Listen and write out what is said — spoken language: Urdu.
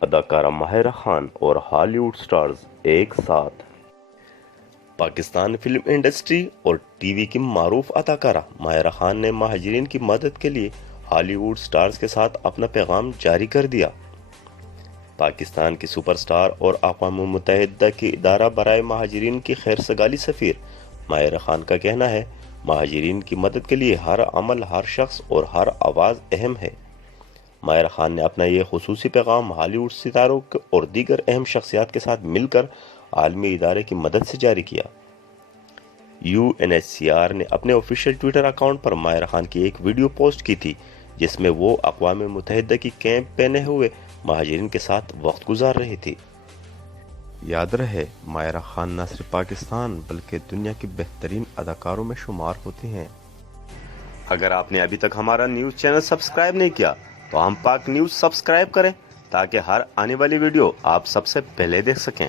اداکارہ ماہرہ خان اور ہالی ووڈ سٹارز ایک ساتھ۔ پاکستان فلم انڈسٹری اور ٹی وی کی معروف اداکارہ ماہرہ خان نے مہاجرین کی مدد کے لیے ہالی ووڈ سٹارز کے ساتھ اپنا پیغام جاری کر دیا۔ پاکستان کی سپر سٹار اور اقوام متحدہ کی ادارہ برائے مہاجرین کی خیرسگالی سفیر ماہرہ خان کا کہنا ہے، مہاجرین کی مدد کے لیے ہر عمل، ہر شخص اور ہر آواز اہم ہے۔ ماہرہ خان نے اپنا یہ خصوصی پیغام ہالی ووڈ ستاروں اور دیگر اہم شخصیات کے ساتھ مل کر عالمی ادارے کی مدد سے جاری کیا۔ UNHCR نے اپنے آفیشیل ٹویٹر اکاؤنٹ پر ماہرہ خان کی ایک ویڈیو پوسٹ کی تھی، جس میں وہ اقوام متحدہ کی کیمپ پہنے ہوئے مہاجرین کے ساتھ وقت گزار رہی تھی۔ یاد رہے، ماہرہ خان نہ صرف پاکستان بلکہ دنیا کی بہترین اداکاروں میں شمار ہوتی ہیں۔ اگر آپ نے ابھی تک ہمارا نیوز چینل سبسکرائب نہیں کیا تو ہم پاک نیوز سبسکرائب کریں تاکہ ہر آنے والی ویڈیو آپ سب سے پہلے دیکھ سکیں۔